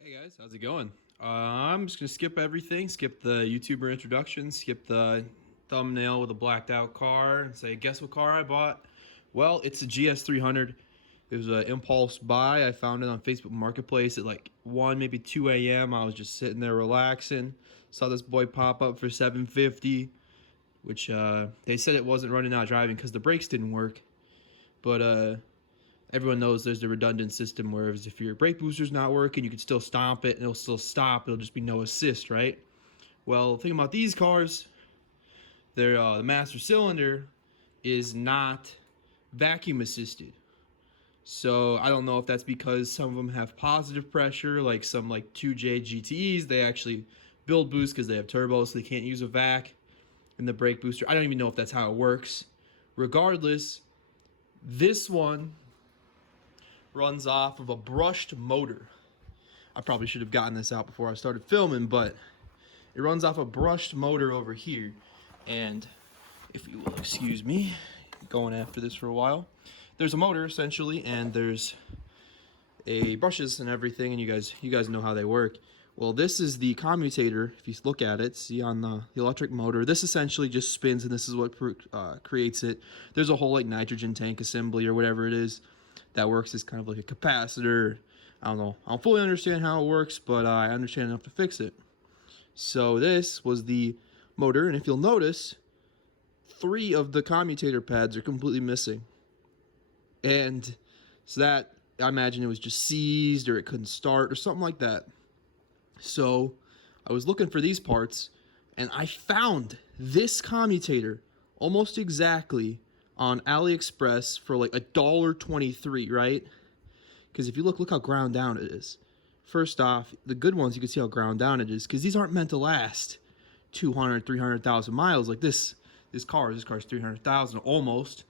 Hey guys, how's it going? I'm just gonna skip everything, skip the YouTuber introduction, skip the thumbnail with a blacked out car, and say, guess what car I bought? Well, it's a GS300. It was an impulse buy. I found it on Facebook Marketplace at like 1, maybe 2 a.m. I was just sitting there relaxing. Saw this boy pop up for $750, which they said it wasn't running out driving because the brakes didn't work. But everyone knows there's the redundant system, whereas if your brake booster's not working, you can still stomp it and it'll still stop. It'll just be no assist, right? Well, the thing about these cars, the Master Cylinder is not vacuum assisted. So I don't know if that's because some of them have positive pressure, like some like 2J GTEs. They actually build boost because they have turbos, so they can't use a vac in the brake booster. I don't even know if that's how it works. Regardless, this one runs off of a brushed motor. I probably should have gotten this out before I started filming, but it runs off a brushed motor over here. And if you will excuse me, going after this for a while, there's a motor essentially, and there's a brushes and everything, and you guys know how they work. Well, this is the commutator. If you look at it, see on the electric motor, this essentially just spins, and this is what creates it. There's a whole like nitrogen tank assembly or whatever it is that works as kind of like a capacitor. I don't know. I don't fully understand how it works, but I understand enough to fix it. So this was the motor, and if you'll notice, 3 of the commutator pads are completely missing. And so that, I imagine it was just seized or it couldn't start or something like that. So I was looking for these parts, and I found this commutator almost exactly on AliExpress for like $1.23, right? Because if you look how ground down it is. First off, the good ones, you can see how ground down it is, because these aren't meant to last 200, 300,000 miles. Like this car's 300,000 almost.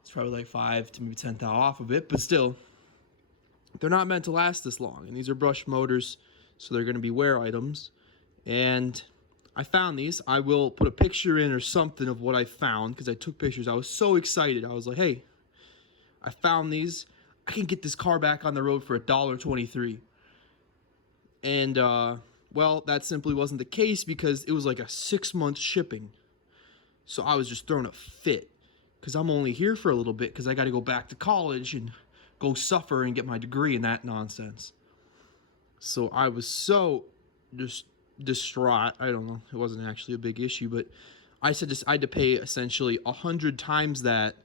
It's probably like 5 to maybe 10,000 off of it, but still, they're not meant to last this long. And these are brushed motors, so they're going to be wear items. And I found these. I will put a picture in or something of what I found, because I took pictures. I was so excited. I was like, hey, I found these. I can get this car back on the road for $1.23. And, well, that simply wasn't the case, because it was like a 6-month shipping. So I was just throwing a fit, because I'm only here for a little bit, because I got to go back to college and go suffer and get my degree and that nonsense. So I was so just distraught. I don't know. It wasn't actually a big issue, but I had to pay essentially 100 times that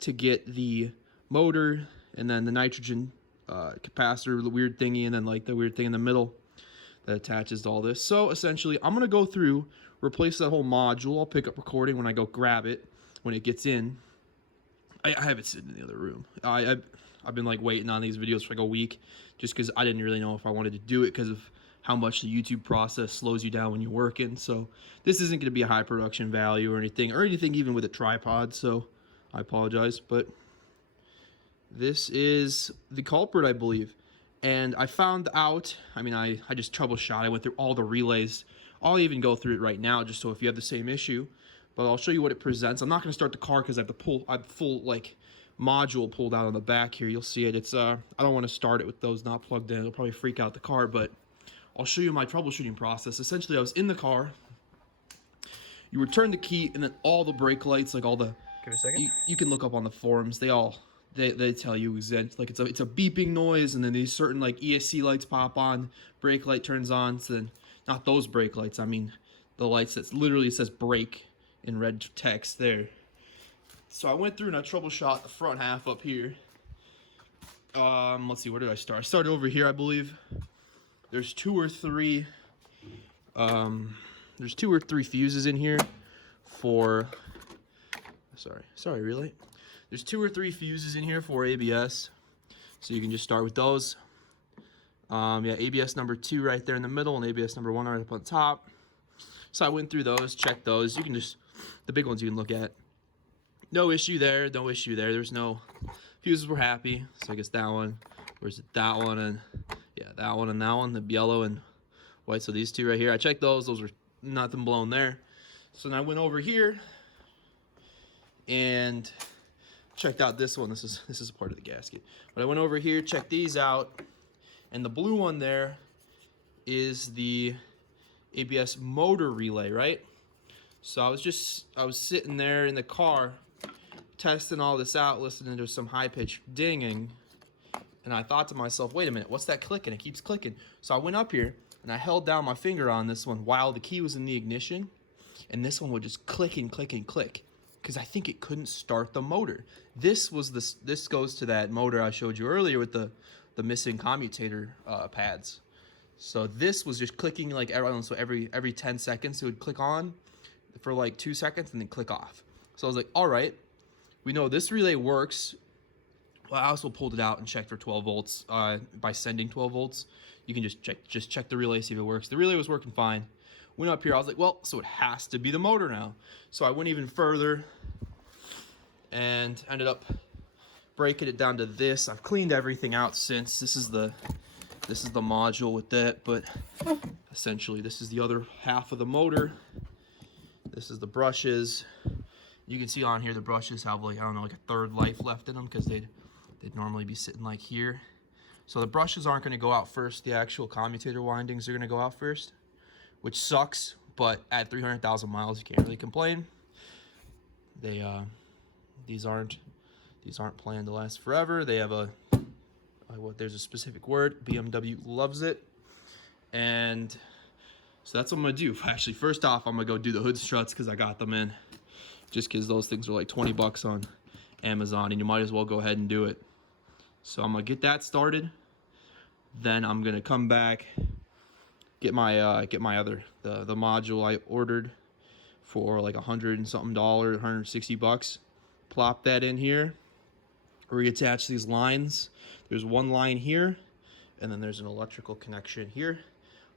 to get the motor and then the nitrogen capacitor, the weird thingy, and then like the weird thing in the middle that attaches to all this. So essentially, I'm gonna go through, replace that whole module. I'll pick up recording when I go grab it when it gets in. I have it sitting in the other room. I've been like waiting on these videos for like a week, just because I didn't really know if I wanted to do it because of how much the YouTube process slows you down when you're working. So this isn't going to be a high production value or anything even with a tripod. So I apologize, but this is the culprit, I believe. And I found out, I mean, I just troubleshot. I went through all the relays. I'll even go through it right now, just so if you have the same issue. But I'll show you what it presents. I'm not going to start the car because I have the full like module pulled out on the back here. You'll see it. It's I don't want to start it with those not plugged in. It'll probably freak out the car, but I'll show you my troubleshooting process. Essentially, I was in the car. You return the key, and then all the brake lights, like all the, Give it a second. you can look up on the forums. They tell you exactly, like it's a beeping noise, and then these certain like ESC lights pop on, brake light turns on. So then, not those brake lights. I mean, the lights that literally says brake in red text there. So I went through and I troubleshot the front half up here. Let's see, where did I start? I started over here, I believe. There's 2 or 3 fuses in here for sorry relay. There's 2 or 3 fuses in here for ABS, so you can just start with those. Yeah, ABS number 2 right there in the middle, and ABS number 1 right up on top. So I went through those, checked those. You can just, the big ones you can look at. No issue there, no issue there. There's no, fuses were happy. So I guess that one, where's it? That one, and yeah, that one and that one, the yellow and white. So these 2 right here, I checked those were nothing blown there. So then I went over here and checked out this one. This is a part of the gasket. But I went over here, checked these out, And the blue one there is the ABS motor relay, right? So I was sitting there in the car testing all this out, listening to some high-pitched dinging, and I thought to myself, wait a minute, what's that clicking? It keeps clicking. So I went up here and I held down my finger on this one while the key was in the ignition, and this one would just click and click and click because I think it couldn't start the motor. This goes to that motor I showed you earlier with the missing commutator pads. So this was just clicking like every 10 seconds it would click on for like 2 seconds and then click off. So I was like, all right, we know this relay works. Well, I also pulled it out and checked for 12 volts by sending 12 volts. You can just check the relay, see if it works. The relay was working fine. Went up here, I was like, well, so it has to be the motor now. So I went even further and ended up breaking it down to this. I've cleaned everything out since. This is the module with that, but essentially this is the other half of the motor. This is the brushes. You can see on here the brushes have like, I don't know, like a third life left in them because they'd normally be sitting like here. So the brushes aren't going to go out first. The actual commutator windings are going to go out first, which sucks, but at 300,000 miles you can't really complain. These aren't planned to last forever. They have there's a specific word. BMW loves it. And so that's what I'm gonna do. Actually, first off, I'm gonna go do the hood struts because I got them in. Just because those things are like 20 bucks on Amazon, and you might as well go ahead and do it. So I'm gonna get that started. Then I'm gonna come back, get my other the module I ordered for like $100 and something, 160 bucks. Plop that in here. Reattach these lines. There's one line here, and then there's an electrical connection here.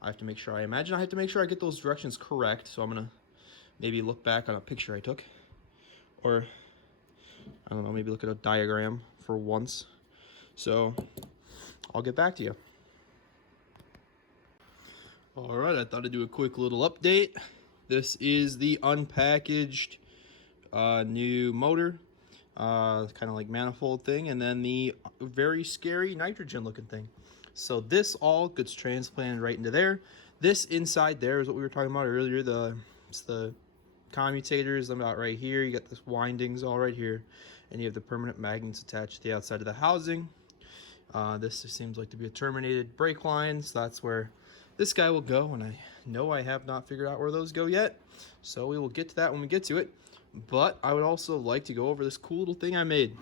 I have to make sure I get those directions correct. So I'm gonna maybe look back on a picture I took, or I don't know, maybe look at a diagram for once. So I'll get back to you. All right, I thought I'd do a quick little update. This is the unpackaged new motor, kind of like manifold thing, and then the very scary nitrogen looking thing. So this all gets transplanted right into there. This inside there is what we were talking about earlier. It's the commutators about right here. You got this windings all right here, and you have the permanent magnets attached to the outside of the housing. This seems like to be a terminated brake line, so that's where this guy will go, and I know I have not figured out where those go yet, so we will get to that when we get to it. But I would also like to go over this cool little thing I made.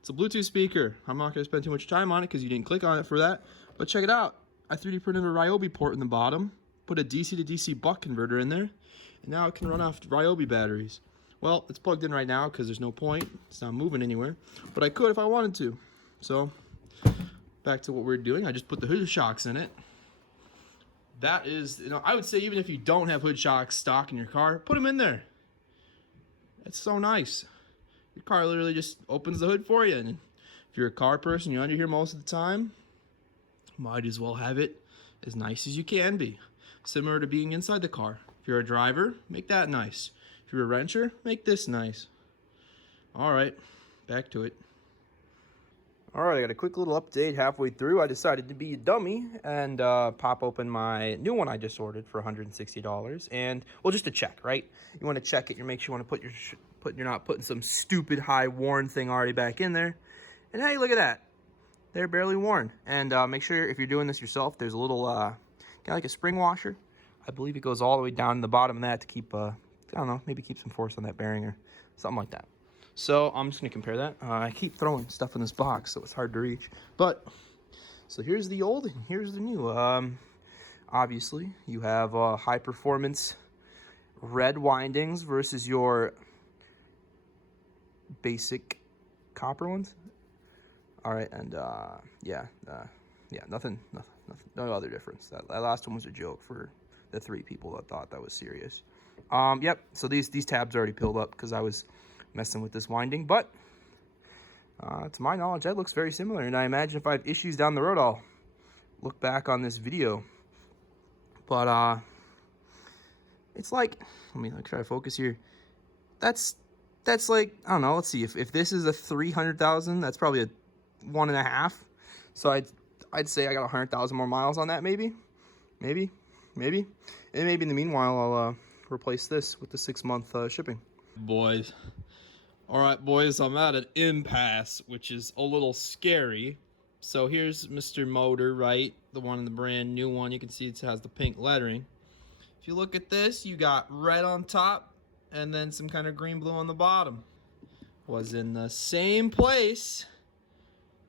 It's a Bluetooth speaker. I'm not going to spend too much time on it because you didn't click on it for that, but check it out. I 3D printed a Ryobi port in the bottom, put a DC to DC buck converter in there, and now it can run off Ryobi batteries. Well, it's plugged in right now because there's no point. It's not moving anywhere, but I could if I wanted to. So back to what we're doing. I just put the hood shocks in it. That is, I would say even if you don't have hood shocks stock in your car, put them in there. It's so nice. Your car literally just opens the hood for you. And if you're a car person, you're under here most of the time, might as well have it as nice as you can be. Similar to being inside the car. If you're a driver, make that nice. If you're a renter, make this nice. All right, back to it. All right, I got a quick little update halfway through. I decided to be a dummy and pop open my new one I just ordered for $160. And, well, just to check, right? You want to check it. You make sure you want to you're not putting some stupid high worn thing already back in there. And hey, look at that. They're barely worn. And make sure if you're doing this yourself, there's a little, kind of like a spring washer. I believe it goes all the way down to the bottom of that to keep, I don't know, maybe keep some force on that bearing or something like that. So I'm just going to compare that. I keep throwing stuff in this box, so it's hard to reach. But, so here's the old and here's the new. Obviously, you have high performance red windings versus your basic copper ones. All right, and yeah, nothing, no other difference. That last one was a joke for the 3 people that thought that was serious. Yep, so these tabs are already peeled up because I was messing with this winding, but to my knowledge that looks very similar, and I imagine if I have issues down the road I'll look back on this video. But it's like, let me try to focus here. That's like, I don't know, let's see, if this is a 300,000, that's probably a 1.5. So I'd say I got 100,000 more miles on that, maybe. And maybe in the meanwhile, I'll replace this with the 6-month shipping. Boys. All right, boys, I'm at an impasse, which is a little scary. So here's Mr. Motor, right? The one in the brand new one. You can see it has the pink lettering. If you look at this, you got red on top and then some kind of green blue on the bottom. Was in the same place,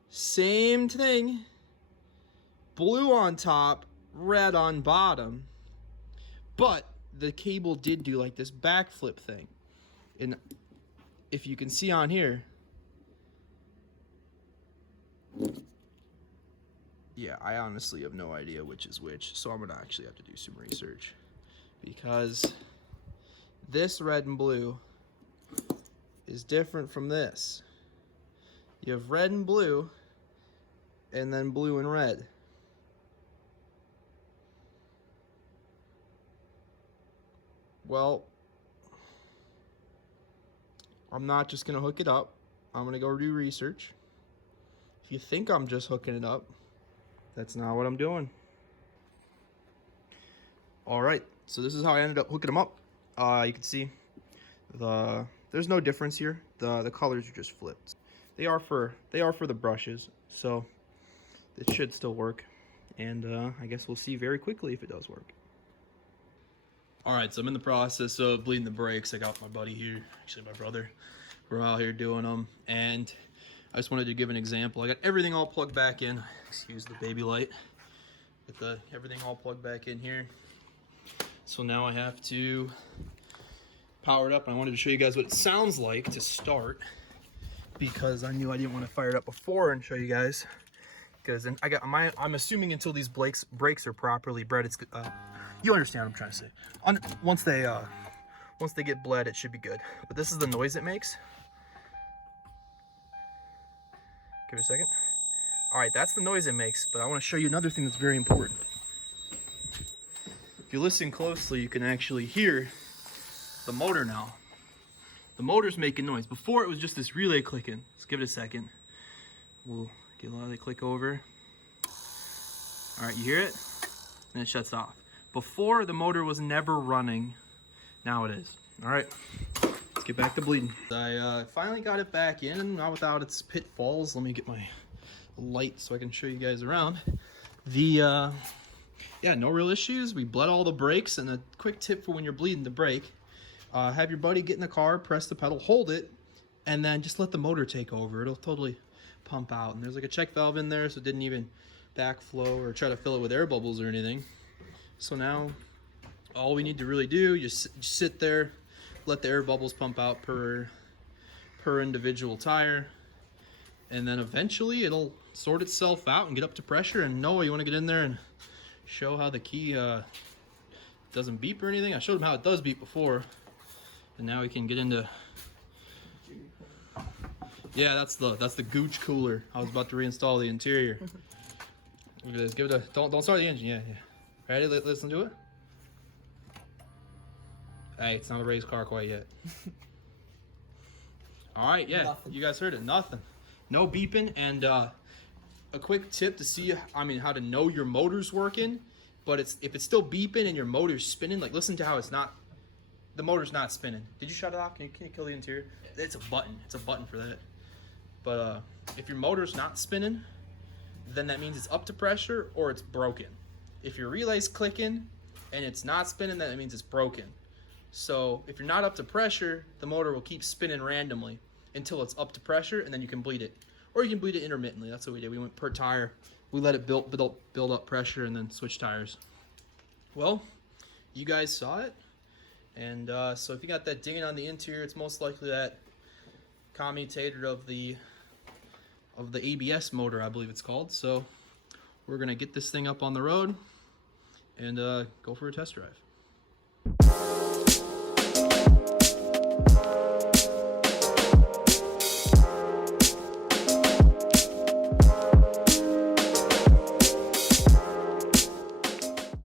same thing, blue on top, red on bottom. But the cable did do like this backflip thing. And if you can see on here, yeah, I honestly have no idea which is which, so I'm gonna actually have to do some research, because this red and blue is different from this. You have red and blue, and then blue and red. Well, I'm not just gonna hook it up. I'm gonna go do research. If you think I'm just hooking it up, that's not what I'm doing. All right, so this is how I ended up hooking them up. You can see there's no difference here. The colors are just flipped. They are for the brushes, so it should still work. And I guess we'll see very quickly if it does work. All right, so I'm in the process of bleeding the brakes. I got my buddy here, actually my brother. We're out here doing them, and I just wanted to give an example. I got everything all plugged back in. Excuse the baby light. With everything all plugged back in here. So now I have to power it up. I wanted to show you guys what it sounds like to start, because I knew I didn't want to fire it up before and show you guys. Because I'm assuming until these brakes are properly bred, it's you understand what I'm trying to say. Once they get bled, it should be good. But this is the noise it makes. Give it a second. All right, that's the noise it makes. But I want to show you another thing that's very important. If you listen closely, you can actually hear the motor now. The motor's making noise. Before it was just this relay clicking. Let's give it a second. We'll get a lot of the click over. All right, you hear it? And it shuts off. Before, the motor was never running. Now it is. All right, let's get back to bleeding. I finally got it back in, not without its pitfalls. Let me get my light so I can show you guys around. Yeah, no real issues. We bled all the brakes, and a quick tip for when you're bleeding the brake, have your buddy get in the car, press the pedal, hold it, and then just let the motor take over. It'll totally pump out. And there's like a check valve in there, so it didn't even backflow or try to fill it with air bubbles or anything. So now all we need to really do, just sit there, let the air bubbles pump out per individual tire, and then eventually it'll sort itself out and get up to pressure. And Noah, you want to get in there and show how the key doesn't beep or anything? I showed him how it does beep before, and now we can get into. Yeah, that's the gooch cooler. I was about to reinstall the interior. Look at this. Give it a don't start the engine. Yeah. Ready? Listen to it. Hey, it's not a race car quite yet. All right, yeah, nothing. You guys heard it. Nothing. No beeping. And a quick tip to see, how to know your motor's working. But if it's still beeping and your motor's spinning, like listen to how the motor's not spinning. Did you shut it off? Can you kill the interior? It's a button. It's a button for that. But if your motor's not spinning, then that means it's up to pressure or it's broken. If your relay's clicking and it's not spinning, then that means it's broken. So if you're not up to pressure, the motor will keep spinning randomly until it's up to pressure, and then you can bleed it. Or you can bleed it intermittently. That's what we did. We went per tire. We let it build up pressure and then switch tires. Well, you guys saw it. And so if you got that dinging on the interior, it's most likely that commutator of the ABS motor, I believe it's called. So we're gonna get this thing up on the road and go for a test drive.